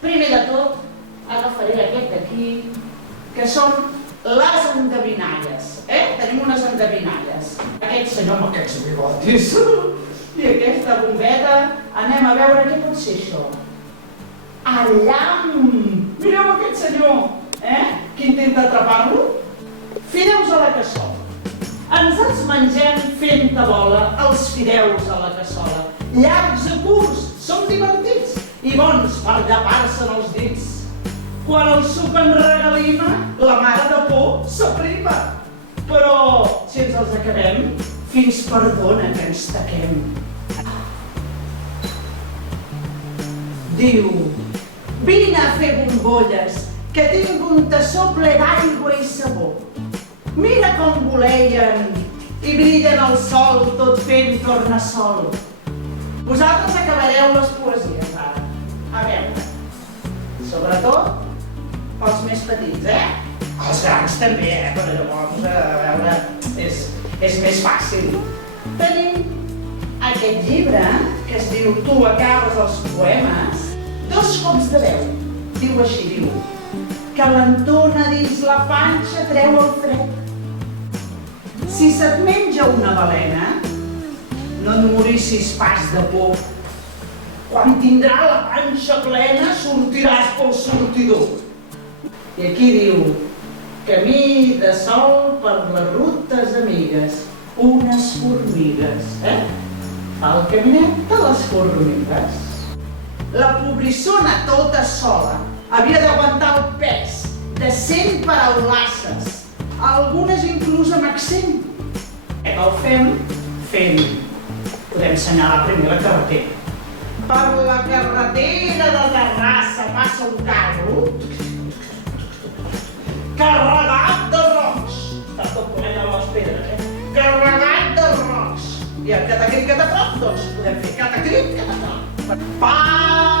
Primer de tot, agafaré aquest d'aquí, que són les endevinalles. Tenim unes endevinalles. Aquest senyor amb aquests bigotis i aquesta bombeta, anem a veure què pot ser això. Allam! Mireu aquest senyor, que intenta atrapar-lo. Fideus a la cassola. Ens els mengem fent-te bola els fideus a la cassola. Llargs i curts, són divertits i bons per llapar-se'n els dits. Quan el suc en regalima, la mare de por s'aprima. Però si ens els acabem, fins perdona que ens taquem. Diu, vine a fer bombolles, que tinc un tassó ple d'aigua i sabó. Mira com voleien i brillen al sol tot fent tornassol. Vosaltres acabareu les poesies ara. A veure, sobretot pels més petits, Els grans també, però llavors, a veure, és més fàcil. Tenim aquest llibre que es diu Tu acabes els poemes, 2 cops de veu. Diu així, diu, que l'entona dins la panxa treu el fred. Si se't menja una balena, no et morissis pas de por. Quan tindrà la panxa plena, sortiràs pel sortidor. I aquí diu, camí de sol per les rutes amigues, unes formigues, Fa el caminet de les formigues. La pobrissona tota sola havia d'aguantar el pes de 100 paraulasses, algunes inclús amb accent. Què el fem? Fent. Podem assenyalar primer la carretera. Per la carretera de Terrassa passa un carro carregat de rocs. Està tot ponent a les pedres, Carregat de rocs. I el catacric, catatrop, doncs podem fer catacric, catatrop. Pa!